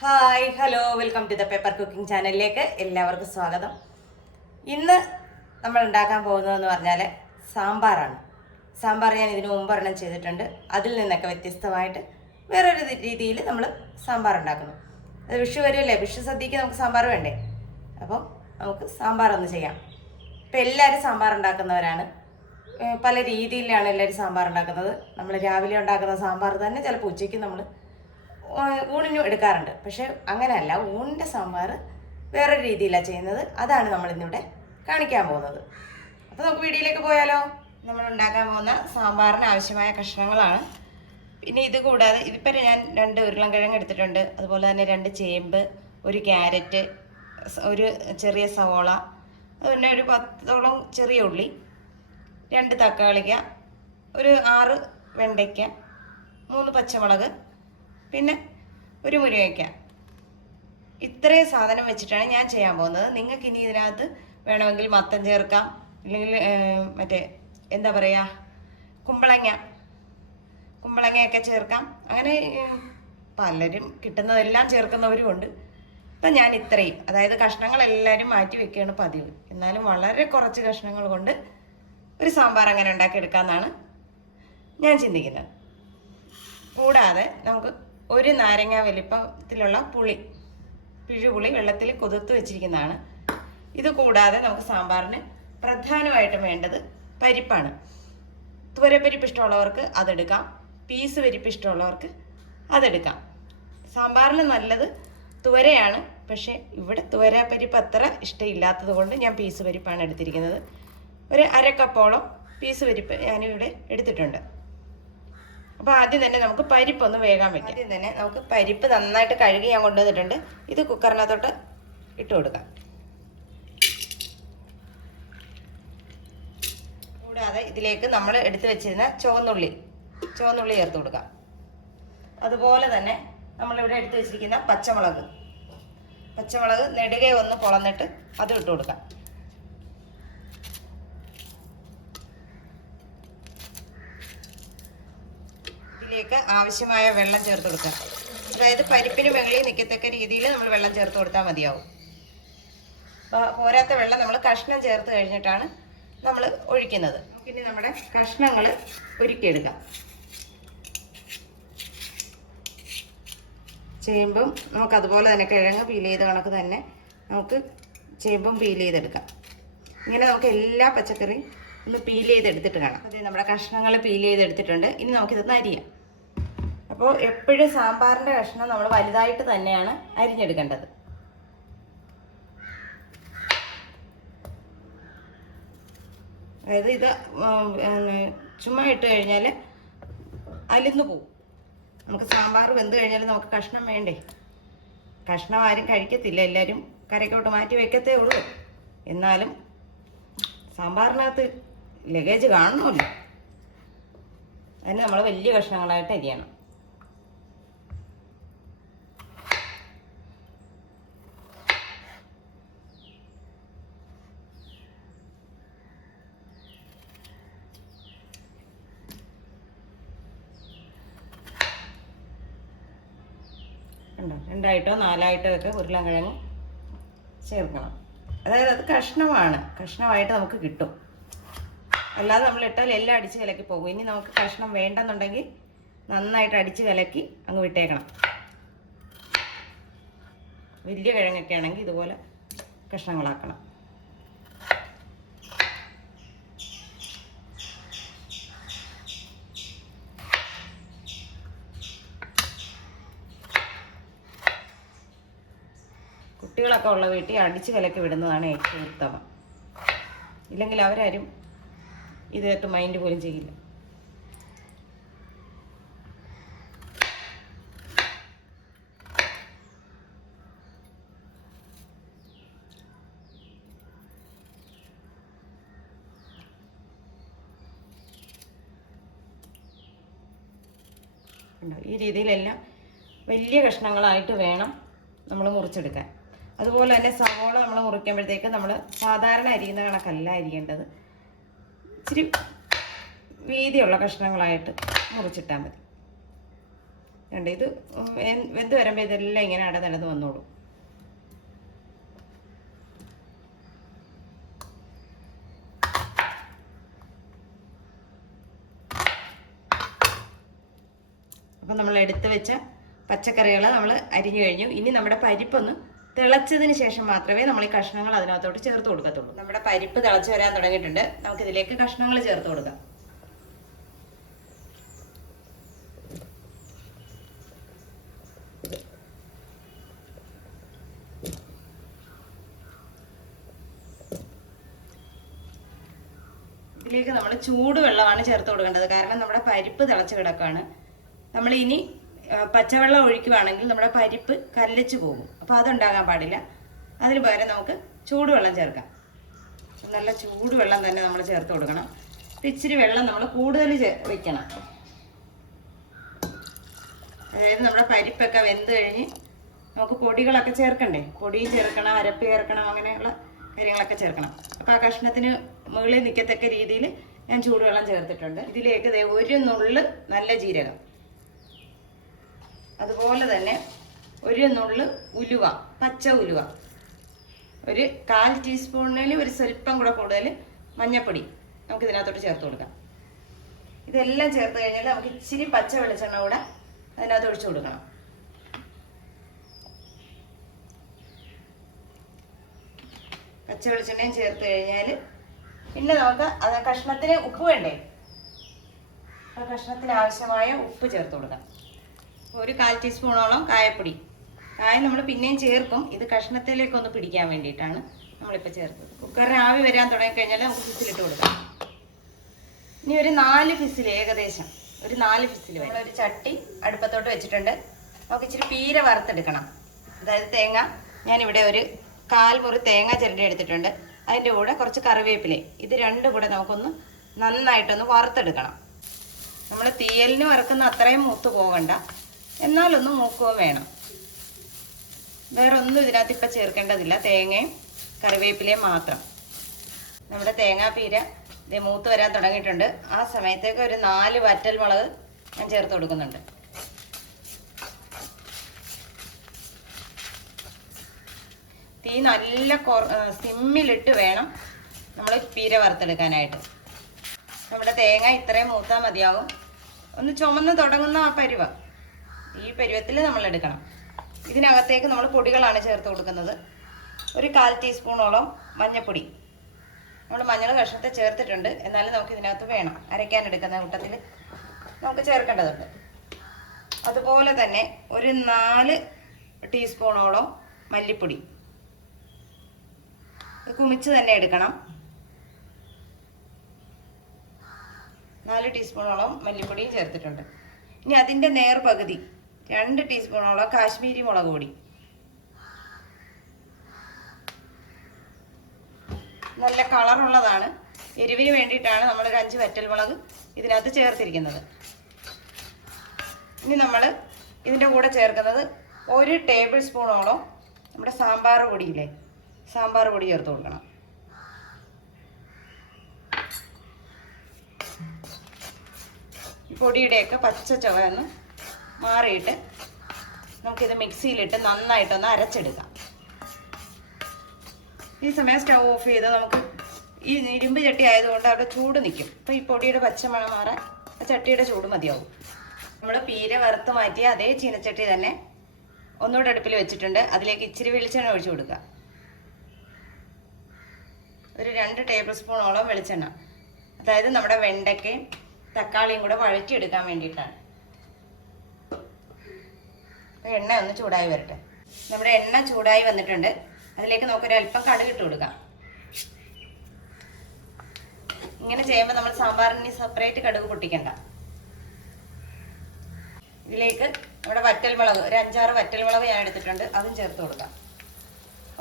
Hi hello welcome to the paper cooking ചാനലിലേക്ക് എല്ലാവർക്കും സ്വാഗതം. ഇന്ന് നമ്മൾ ഉണ്ടാക്കാൻ പോകുന്നതെന്ന് പറഞ്ഞാൽ സാമ്പാറാണ്. സാമ്പാർ ഞാൻ ഇതിനു മുമ്പ് ഒരെണ്ണം ചെയ്തിട്ടുണ്ട്. അതിൽ നിന്നൊക്കെ വ്യത്യസ്തമായിട്ട് വേറൊരു രീതിയിൽ നമ്മൾ സാമ്പാർ ഉണ്ടാക്കുന്നു. അത് വിഷു വരുമല്ലേ? വിഷു സദ്യക്ക് നമുക്ക് സാമ്പാർ വേണ്ടേ? അപ്പോൾ നമുക്ക് സാമ്പാർ ഒന്ന് ചെയ്യാം. ഇപ്പം എല്ലാവരും സാമ്പാർ ഉണ്ടാക്കുന്നവരാണ്. പല രീതിയിലാണ് എല്ലാവരും സാമ്പാർ ഉണ്ടാക്കുന്നത്. നമ്മൾ രാവിലെ ഉണ്ടാക്കുന്ന സാമ്പാർ തന്നെ ചിലപ്പോൾ ഉച്ചയ്ക്ക് നമ്മൾ ഊണിനും എടുക്കാറുണ്ട്. പക്ഷെ അങ്ങനെയല്ല. ഊണിന്റെ സാമ്പാർ വേറൊരു രീതിയിലാണ് ചെയ്യുന്നത്. അതാണ് നമ്മളിന്നിവിടെ കാണിക്കാൻ പോകുന്നത്. അപ്പോൾ നമുക്ക് വീഡിയോയിലേക്ക് പോയാലോ? നമ്മൾ ഉണ്ടാക്കാൻ പോകുന്ന സാമ്പാറിന് ആവശ്യമായ കഷ്ണങ്ങളാണ്. പിന്നെ ഇത് കൂടാതെ ഇതിപ്പോൾ ഞാൻ രണ്ട് ഉരുളൻകിഴങ്ങ് എടുത്തിട്ടുണ്ട്. അതുപോലെ തന്നെ രണ്ട് ചേമ്പ് ഒരു ക്യാരറ്റ് ഒരു ചെറിയ സവോള പിന്നെ ഒരു പത്തോളം ചെറിയ ഉള്ളി രണ്ട് തക്കാളിക്ക ഒരു ആറ് വെണ്ടയ്ക്ക മൂന്ന് പച്ചമുളക് പിന്നെ ഒരു മുരിങ്ങയ്ക്ക ഇത്രയും സാധനം വെച്ചിട്ടാണ് ഞാൻ ചെയ്യാൻ പോകുന്നത്. നിങ്ങൾക്ക് ഇനി ഇതിനകത്ത് വേണമെങ്കിൽ മത്തം ചേർക്കാം. അല്ലെങ്കിൽ മറ്റേ എന്താ പറയുക കുമ്പളങ്ങ. കുമ്പളങ്ങയൊക്കെ ചേർക്കാം. അങ്ങനെ പലരും കിട്ടുന്നതെല്ലാം ചേർക്കുന്നവരും ഉണ്ട്. ഇപ്പം ഞാൻ ഇത്രയും. അതായത് കഷ്ണങ്ങൾ എല്ലാവരും മാറ്റി വെക്കുകയാണ് പതിവ്. എന്നാലും വളരെ കുറച്ച് കഷ്ണങ്ങൾ കൊണ്ട് ഒരു സാമ്പാർ അങ്ങനെ ഉണ്ടാക്കിയെടുക്കാമെന്നാണ് ഞാൻ ചിന്തിക്കുന്നത്. കൂടാതെ നമുക്ക് ഒരു നാരങ്ങ വലിപ്പത്തിലുള്ള പുളി പിഴുപുളി വെള്ളത്തിൽ കുതിർത്ത് വെച്ചിരിക്കുന്നതാണ്. ഇത് കൂടാതെ നമുക്ക് സാമ്പാറിന് പ്രധാനമായിട്ടും വേണ്ടത് പരിപ്പാണ്. തുവരപ്പരിപ്പ് ഇഷ്ടമുള്ളവർക്ക് അതെടുക്കാം. പീസ് പരിപ്പ് ഇഷ്ടമുള്ളവർക്ക് അതെടുക്കാം. സാമ്പാറിന് നല്ലത് തുവരയാണ്. പക്ഷേ ഇവിടെ തുവര പരിപ്പ് അത്ര ഇഷ്ടമില്ലാത്തത് കൊണ്ട് ഞാൻ പീസ് പരിപ്പാണ് എടുത്തിരിക്കുന്നത്. ഒരു അര അരക്കപ്പോളം പീസ് പരിപ്പ് ഞാനിവിടെ എടുത്തിട്ടുണ്ട്. അപ്പോൾ ആദ്യം തന്നെ നമുക്ക് പരിപ്പ് ഒന്ന് വേകാൻ വെക്കാം. ആദ്യം തന്നെ നമുക്ക് പരിപ്പ് നന്നായിട്ട് കഴുകി ഞാൻ കൊണ്ടുവന്നിട്ടുണ്ട്. ഇത് കുക്കറിനകത്തോട്ട് ഇട്ട് കൊടുക്കാം. കൂടാതെ ഇതിലേക്ക് നമ്മൾ എടുത്തു വെച്ചിരുന്ന ചുവന്നുള്ളി ചുവന്നുള്ളി ചേർത്ത് കൊടുക്കാം. അതുപോലെ തന്നെ നമ്മളിവിടെ എടുത്തു വെച്ചിരിക്കുന്ന പച്ചമുളക്. പച്ചമുളക് നെടുകെ ഒന്ന് പൊളന്നിട്ട് അതും ഇട്ട് കൊടുക്കാം. ഇതിലേക്ക് ആവശ്യമായ വെള്ളം ചേർത്ത് കൊടുക്കുക. അതായത് പരിപ്പിന് വെള്ളി നിൽക്കത്തക്ക രീതിയിൽ നമ്മൾ വെള്ളം ചേർത്ത് കൊടുത്താൽ മതിയാവും. അപ്പോൾ പോരാത്ത വെള്ളം നമ്മൾ കഷ്ണം ചേർത്ത് കഴിഞ്ഞിട്ടാണ് നമ്മൾ ഒഴിക്കുന്നത്. പിന്നെ നമ്മുടെ കഷ്ണങ്ങൾ ഉരുക്കിയെടുക്കാം. ചേമ്പും നമുക്ക് അതുപോലെ തന്നെ കിഴങ്ങ് പീൽ ചെയ്ത കണക്ക് തന്നെ നമുക്ക് ചേമ്പും പീൽ ചെയ്തെടുക്കാം. ഇങ്ങനെ നമുക്ക് എല്ലാ പച്ചക്കറിയും ഒന്ന് പീൽ ചെയ്തെടുത്തിട്ട് കാണാം. അതെ നമ്മുടെ കഷ്ണങ്ങൾ പീൽ ചെയ്തെടുത്തിട്ടുണ്ട്. ഇനി നമുക്കിതൊന്ന് അരിയാം. അപ്പോൾ എപ്പോഴും സാമ്പാറിന്റെ കഷ്ണം നമ്മൾ വലുതായിട്ട് തന്നെയാണ് അരിഞ്ഞെടുക്കേണ്ടത്. അതായത് ഇത് ചുമ്മാ ഇട്ട് കഴിഞ്ഞാൽ അലിന്നു പോവും. നമുക്ക് സാമ്പാർ വെന്ത് കഴിഞ്ഞാൽ നമുക്ക് കഷ്ണം വേണ്ടേ? കഷ്ണം ആരും കഴിക്കത്തില്ല. എല്ലാവരും കരയ്ക്കോട്ട് മാറ്റി വെക്കത്തേ ഉള്ളൂ. എന്നാലും സാമ്പാറിനകത്ത് ലഗേജ് കാണണമല്ലോ. അതിന് നമ്മൾ വലിയ കഷ്ണങ്ങളായിട്ട് അരിയണം കണ്ടോ രണ്ടായിട്ടോ നാലായിട്ടോ ഒക്കെ ഉരുളൻകിഴങ്ങ് ചേർക്കണം. അതായത് അത് കഷ്ണമാണ്. കഷ്ണമായിട്ട് നമുക്ക് കിട്ടും. അല്ലാതെ നമ്മൾ ഇട്ടാൽ എല്ലാം അടിച്ച് കലക്കി പോകും. ഇനി നമുക്ക് കഷ്ണം വേണ്ടെന്നുണ്ടെങ്കിൽ നന്നായിട്ട് അടിച്ച് കലക്കി അങ്ങ് വിട്ടേക്കണം. വലിയ കിഴങ്ങൊക്കെ ആണെങ്കിൽ ഇതുപോലെ കഷ്ണങ്ങളാക്കണം. കുട്ടികളൊക്കെ ഉള്ള വീട്ടിൽ അടിച്ച് കലക്കി വിടുന്നതാണ് ഏറ്റവും ഉത്തമം. ഇല്ലെങ്കിൽ അവരാരും ഇതായിട്ട് മൈൻഡ് പോലും ചെയ്യില്ല? ഈ രീതിയിലെല്ലാം വലിയ കഷ്ണങ്ങളായിട്ട് വേണം നമ്മൾ മുറിച്ചെടുക്കാൻ. അതുപോലെ തന്നെ സവോള നമ്മൾ മുറിക്കുമ്പോഴത്തേക്ക് നമ്മൾ സാധാരണ അരിയുന്ന കണക്കല്ല അരിയേണ്ടത്. ഇച്ചിരി വീതിയുള്ള കഷ്ണങ്ങളായിട്ട് മുറിച്ചിട്ടാൽ മതി. കണ്ടേ? ഇത് വെന്ത് വരുമ്പോൾ ഇതെല്ലാം ഇങ്ങനെ അടനടന്ന് വന്നോളൂ. അപ്പം നമ്മൾ എടുത്ത് വെച്ച പച്ചക്കറികൾ നമ്മൾ അരിഞ്ഞു കഴിഞ്ഞു. ഇനി നമ്മുടെ പരിപ്പൊന്ന് തിളച്ചതിന് ശേഷം മാത്രമേ നമ്മൾ ഈ കഷ്ണങ്ങൾ അതിനകത്തോട്ട് ചേർത്ത് കൊടുക്കത്തുള്ളൂ. നമ്മുടെ പരിപ്പ് തിളച്ചു വരാൻ തുടങ്ങിയിട്ടുണ്ട്. നമുക്ക് ഇതിലേക്ക് കഷ്ണങ്ങൾ ചേർത്ത് കൊടുക്കാം. ഇതിലേക്ക് നമ്മൾ ചൂടുവെള്ളമാണ് ചേർത്ത് കൊടുക്കേണ്ടത്. കാരണം നമ്മുടെ പരിപ്പ് തിളച്ച് കിടക്കുകയാണ്. നമ്മൾ ഇനി പച്ചവെള്ളം ഒഴിക്കുവാണെങ്കിൽ നമ്മുടെ പരിപ്പ് കല്ലിച്ച് പോകും. അപ്പോൾ അതുണ്ടാകാൻ പാടില്ല. അതിന് പകരം നമുക്ക് ചൂടുവെള്ളം ചേർക്കാം. നല്ല ചൂടുവെള്ളം തന്നെ നമ്മൾ ചേർത്ത് കൊടുക്കണം. ഇച്ചിരി വെള്ളം നമ്മൾ കൂടുതൽ വയ്ക്കണം അതായത് നമ്മുടെ പരിപ്പൊക്കെ വെന്ത് കഴിഞ്ഞ് നമുക്ക് പൊടികളൊക്കെ ചേർക്കണ്ടേ? പൊടി ചേർക്കണം അരപ്പ് ചേർക്കണം അങ്ങനെയുള്ള കാര്യങ്ങളൊക്കെ ചേർക്കണം. അപ്പോൾ ആ കഷ്ണത്തിന് മുകളിൽ നിൽക്കത്തക്ക രീതിയിൽ ഞാൻ ചൂടുവെള്ളം ചേർത്തിട്ടുണ്ട്. ഇതിലേക്ക് ഒരു നുള്ള് നല്ല ജീരകം. അതുപോലെ തന്നെ ഒരു നുള്ളു ഉലുവ പച്ച ഉലുവ. ഒരു കാൽ ടീസ്പൂണിൽ ഒരു സ്വല്പം കൂടെ കൂടുതൽ മഞ്ഞപ്പൊടി നമുക്ക് ഇതിനകത്തോട്ട് ചേർത്ത് കൊടുക്കാം. ഇതെല്ലാം ചേർത്ത് കഴിഞ്ഞാൽ നമുക്ക് ഇച്ചിരി പച്ച വെളിച്ചെണ്ണ കൂടെ അതിനകത്ത് ഒഴിച്ചു കൊടുക്കണം. പച്ച വെളിച്ചെണ്ണയും ചേർത്ത് കഴിഞ്ഞാൽ പിന്നെ നമുക്ക് അത് കഷ്ണത്തിന് ഉപ്പ് വേണ്ടേ? ആ കഷ്ണത്തിന് ആവശ്യമായ ഉപ്പ് ചേർത്ത് കൊടുക്കാം. ഒരു കാൽ ടീസ്പൂണോളം കായപ്പൊടി. കായ നമ്മൾ പിന്നെയും ചേർക്കും. ഇത് കഷ്ണത്തിലേക്ക് ഒന്ന് പിടിക്കാൻ വേണ്ടിയിട്ടാണ് നമ്മളിപ്പോൾ ചേർത്തത് കുക്കറിന് ആവി വരാൻ തുടങ്ങിക്കഴിഞ്ഞാൽ നമുക്ക് ഫിസിലിട്ട് കൊടുക്കാം. ഇനി ഒരു നാല് ഫിസിൽ ഏകദേശം ഒരു നാല് ഫിസിൽ വരും. നമ്മളൊരു ചട്ടി അടുപ്പത്തോട്ട് വെച്ചിട്ടുണ്ട്. നമുക്ക് ഇച്ചിരി പീര വറുത്തെടുക്കണം. അതായത് തേങ്ങ. ഞാനിവിടെ ഒരു കാൽ മുറി തേങ്ങ ചിരണ്ടി എടുത്തിട്ടുണ്ട്. അതിന്റെ കൂടെ കുറച്ച് കറിവേപ്പില. ഇത് രണ്ടും കൂടെ നമുക്കൊന്ന് നന്നായിട്ടൊന്ന് വറുത്തെടുക്കണം. നമ്മൾ തീയലിന് വറുക്കുന്ന അത്രയും മൂത്ത് പോകണ്ട. എന്നാലൊന്ന് മൂക്കുകയും വേണം. വേറെ ഒന്നും ഇതിനകത്ത് ഇപ്പം ചേർക്കേണ്ടതില്ല. തേങ്ങയും കറിവേപ്പിലയും മാത്രം. നമ്മുടെ തേങ്ങാപ്പീര ഇത് മൂത്ത് വരാൻ തുടങ്ങിയിട്ടുണ്ട്. ആ സമയത്തേക്ക് ഒരു നാല് വറ്റൽ മുളക് ഞാൻ ചേർത്ത് കൊടുക്കുന്നുണ്ട്. തീ നല്ല സിമ്മിലിട്ട് വേണം നമ്മൾ പീര വറുത്തെടുക്കാനായിട്ട്. നമ്മുടെ തേങ്ങ ഇത്രയും മൂത്താൽ മതിയാകും ഒന്ന് ചുമന്ന് തുടങ്ങുന്ന ആ പരുവ. ഈ പരുവത്തിൽ നമ്മൾ എടുക്കണം. ഇതിനകത്തേക്ക് നമ്മൾ പൊടികളാണ് ചേർത്ത് കൊടുക്കുന്നത്. ഒരു കാൽ ടീസ്പൂണോളം മഞ്ഞൾപ്പൊടി നമ്മൾ മഞ്ഞൾ കഷ്ണത്തെ ചേർത്തിട്ടുണ്ട്. എന്നാലും നമുക്ക് ഇതിനകത്ത് വേണം. അരയ്ക്കാൻ എടുക്കുന്ന കൂട്ടത്തിൽ നമുക്ക് ചേർക്കേണ്ടതുണ്ട്. അതുപോലെ തന്നെ ഒരു നാല് ടീസ്പൂണോളം മല്ലിപ്പൊടി. കുമിച്ച് തന്നെ എടുക്കണം. നാല് ടീസ്പൂണോളം മല്ലിപ്പൊടിയും ചേർത്തിട്ടുണ്ട്. ഇനി അതിന്റെ നേർ പകുതി രണ്ട് ടീസ്പൂണോളം കാശ്മീരി മുളക് പൊടി. നല്ല കളറുള്ളതാണ് എരിവിന് വേണ്ടിയിട്ടാണ് നമ്മൾ ഒരു അഞ്ച് വറ്റൽ മുളക് ഇതിനകത്ത് ചേർത്തിരിക്കുന്നത്. ഇനി നമ്മൾ ഇതിന്റെ കൂടെ ചേർക്കുന്നത് ഒരു ടേബിൾ സ്പൂണോളം നമ്മുടെ സാമ്പാർ പൊടിയില്ലേ? സാമ്പാർ പൊടി ചേർത്ത് കൊടുക്കണം. പൊടിയുടെയൊക്കെ പച്ച ചുവ ഒന്ന് മാറിയിട്ട് നമുക്കിത് മിക്സിയിലിട്ട് നന്നായിട്ടൊന്ന് അരച്ചെടുക്കാം. ഈ സമയം സ്റ്റൗ ഓഫ് ചെയ്ത് നമുക്ക് ഈ ഇരുമ്പ് ചട്ടി ആയതുകൊണ്ട് അവിടെ ചൂട് നിൽക്കും. അപ്പോൾ ഈ പൊടിയുടെ പച്ചമണം മാറാൻ ചട്ടിയുടെ ചൂട് മതിയാവും. നമ്മൾ പീര വറുത്ത് മാറ്റി അതേ ചീനച്ചട്ടി തന്നെ ഒന്നുകൂടെ അടുപ്പിൽ വെച്ചിട്ടുണ്ട്. അതിലേക്ക് ഇച്ചിരി വെളിച്ചെണ്ണ ഒഴിച്ചു കൊടുക്കുക. ഒരു രണ്ട് ടേബിൾ സ്പൂണോളം വെളിച്ചെണ്ണ. അതായത് നമ്മുടെ വെണ്ടയ്ക്കയും തക്കാളിയും കൂടെ വഴറ്റിയെടുക്കാൻ വേണ്ടിയിട്ടാണ്. അപ്പോൾ എണ്ണ ഒന്ന് ചൂടായി വരട്ടെ. നമ്മുടെ എണ്ണ ചൂടായി വന്നിട്ടുണ്ട്. അതിലേക്ക് നമുക്കൊരു അല്പം കടുക് ഇട്ട് കൊടുക്കാം. ഇങ്ങനെ ചെയ്യുമ്പോൾ നമ്മൾ സാമ്പാറിന് സെപ്പറേറ്റ് കടുക് പൊട്ടിക്കണ്ട. ഇതിലേക്ക് നമ്മുടെ വറ്റൽമുളക് ഒരു അഞ്ചാറ് വറ്റൽമുളക് ഞാൻ എടുത്തിട്ടുണ്ട്. അതും ചേർത്ത് കൊടുക്കാം.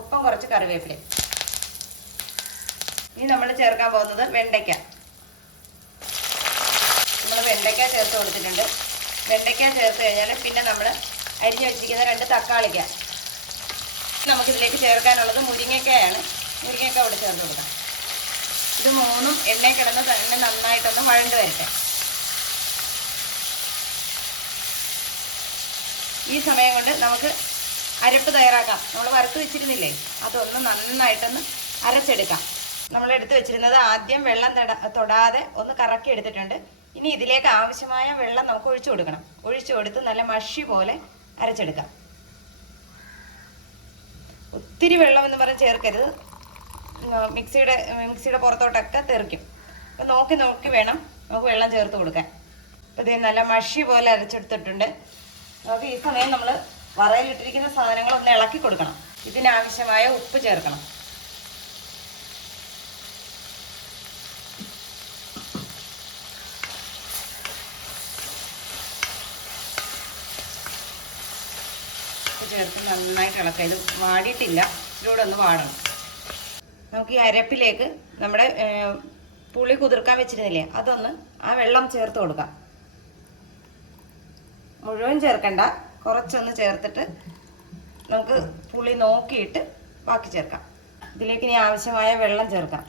ഒപ്പം കുറച്ച് കറിവേപ്പില ഇനി നമ്മൾ ചേർക്കാൻ പോകുന്നത് വെണ്ടയ്ക്ക. നമ്മൾ വെണ്ടയ്ക്ക ചേർത്ത് കൊടുത്തിട്ടുണ്ട്. വെണ്ടയ്ക്ക ചേർത്ത് കഴിഞ്ഞാൽ പിന്നെ നമ്മൾ അരിഞ്ഞു വെച്ചിരിക്കുന്ന രണ്ട് തക്കാളിക്ക നമുക്കിതിലേക്ക് ചേർക്കാനുള്ളത് മുരിങ്ങയ്ക്കയാണ്. മുരിങ്ങയ്ക്ക ഇവിടെ ചേർത്ത് കൊടുക്കാം. ഇത് മൂന്നും എണ്ണ കിടന്ന് തന്നെ നന്നായിട്ടൊന്ന് വഴണ്ട് വരട്ടെ. ഈ സമയം കൊണ്ട് നമുക്ക് അരപ്പ് തയ്യാറാക്കാം. നമ്മൾ വറുത്ത് വെച്ചിരുന്നില്ലേ? അതൊന്ന് നന്നായിട്ടൊന്ന് അരച്ചെടുക്കാം. നമ്മൾ എടുത്ത് വെച്ചിരുന്നത് ആദ്യം വെള്ളം തൊടാതെ ഒന്ന് കറക്കി എടുത്തിട്ടുണ്ട്. ഇനി ഇതിലേക്ക് ആവശ്യമായ വെള്ളം നമുക്ക് ഒഴിച്ചു കൊടുക്കണം. ഒഴിച്ചു കൊടുത്ത് നല്ല മഷി പോലെ അരച്ചെടുക്കാം. ഒത്തിരി വെള്ളം എന്ന് പറഞ്ഞ് ചേർക്കരുത്. മിക്സിയുടെ മിക്സിയുടെ പുറത്തോട്ടൊക്കെ തെറിക്കും. അപ്പം നോക്കി നോക്കി വേണം നമുക്ക് വെള്ളം ചേർത്ത് കൊടുക്കാൻ. അപ്പോൾ ഇത് നല്ല മഷി പോലെ അരച്ചെടുത്തിട്ടുണ്ട്. നമുക്ക് ഈ സമയം നമ്മൾ വറയിലിട്ടിരിക്കുന്ന സാധനങ്ങൾ ഒന്ന് ഇളക്കി കൊടുക്കണം. ഇതിനാവശ്യമായ ഉപ്പ് ചേർക്കണം. ചേർത്ത് നന്നായിട്ട് ഇളക്കുക. ഇത് വാടിയിട്ടില്ല. ഇതിലൂടെ ഒന്ന് വാടണം. നമുക്ക് ഈ അരപ്പിലേക്ക് നമ്മുടെ പുളി കുതിർക്കാൻ വെച്ചിരുന്നില്ലേ അതൊന്ന് ആ വെള്ളം ചേർത്ത് കൊടുക്കാം. മുഴുവൻ ചേർക്കണ്ട. കുറച്ചൊന്ന് ചേർത്തിട്ട് നമുക്ക് പുളി നോക്കിയിട്ട് ബാക്കി ചേർക്കാം. ഇതിലേക്ക് ഇനി ആവശ്യമായ വെള്ളം ചേർക്കാം.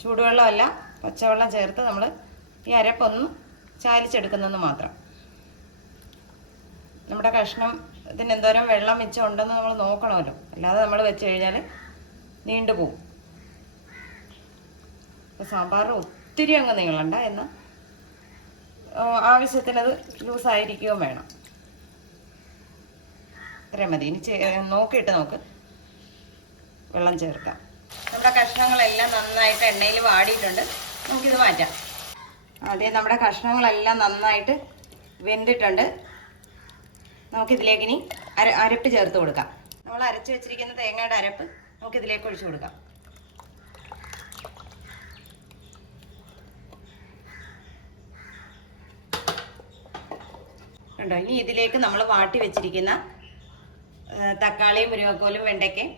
ചൂടുവെള്ളമല്ല പച്ചവെള്ളം ചേർത്ത് നമ്മൾ ഈ അരപ്പൊന്ന് ചാലിച്ചെടുക്കുന്നെന്ന് മാത്രം. നമ്മുടെ കഷ്ണം ഇതിന് എന്തോരം വെള്ളം മിച്ചം ഉണ്ടെന്ന് നമ്മൾ നോക്കണമല്ലോ. അല്ലാതെ നമ്മൾ വെച്ച് കഴിഞ്ഞാൽ നീണ്ടു പോവും. സാമ്പാറിന് ഒത്തിരി അങ്ങ് നീളണ്ട എന്ന് ആവശ്യത്തിനത് ലൂസായിരിക്കുകയും വേണം. ഇത്രയും മതി. ഇനി നോക്കിയിട്ട് നോക്ക് വെള്ളം ചേർക്കാം. നമ്മുടെ കഷ്ണങ്ങളെല്ലാം നന്നായിട്ട് എണ്ണയിൽ വാടിയിട്ടുണ്ട്. നമുക്കിത് മാറ്റാം. അതെ നമ്മുടെ കഷ്ണങ്ങളെല്ലാം നന്നായിട്ട് വെന്തിട്ടുണ്ട്. നമുക്കിതിലേക്ക് ഇനി അര അരപ്പ് ചേർത്ത് കൊടുക്കാം. നമ്മൾ അരച്ച് വെച്ചിരിക്കുന്ന തേങ്ങയുടെ അരപ്പ് നമുക്കിതിലേക്ക് ഒഴിച്ചു കൊടുക്കാം. കണ്ടോ? ഇനി ഇതിലേക്ക് നമ്മൾ വാട്ടി വെച്ചിരിക്കുന്ന തക്കാളിയും മുരുകക്കോലും വെണ്ടയ്ക്കയും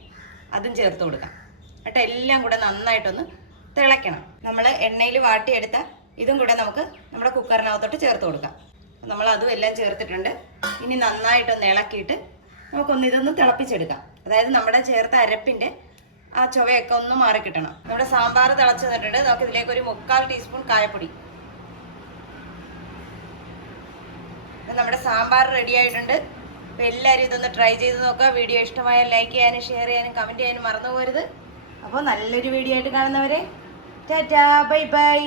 അതും ചേർത്ത് കൊടുക്കാം. എന്നിട്ട് എല്ലാം കൂടെ നന്നായിട്ടൊന്ന് തിളയ്ക്കണം. നമ്മൾ എണ്ണയിൽ വാട്ടിയെടുത്ത ഇതും കൂടെ നമുക്ക് നമ്മുടെ കുക്കറിനകത്തോട്ട് ചേർത്ത് കൊടുക്കാം. നമ്മൾ അതും എല്ലാം ചേർത്തിട്ടുണ്ട്. ഇനി നന്നായിട്ടൊന്ന് ഇളക്കിയിട്ട് നമുക്കൊന്ന് ഇതൊന്ന് തിളപ്പിച്ചെടുക്കാം. അതായത് നമ്മുടെ ചേർത്ത അരപ്പിന്റെ ആ ചുവയൊക്കെ ഒന്ന് മാറി കിട്ടണം. നമ്മുടെ സാമ്പാർ തിളച്ച് തന്നിട്ടുണ്ട് നമുക്ക് ഇതിലേക്ക് ഒരു മുക്കാൽ ടീസ്പൂൺ കായപ്പൊടി. നമ്മുടെ സാമ്പാർ റെഡി ആയിട്ടുണ്ട്. അപ്പോൾ എല്ലാവരും ഇതൊന്ന് ട്രൈ ചെയ്ത് നോക്കുക. വീഡിയോ ഇഷ്ടമായാൽ ലൈക്ക് ചെയ്യാനും ഷെയർ ചെയ്യാനും കമന്റ് ചെയ്യാനും മറന്നു പോകരുത്. അപ്പോൾ നല്ലൊരു വീഡിയോ ആയിട്ട് കാണുന്നവരെ ടാറ്റാ ബൈ ബൈ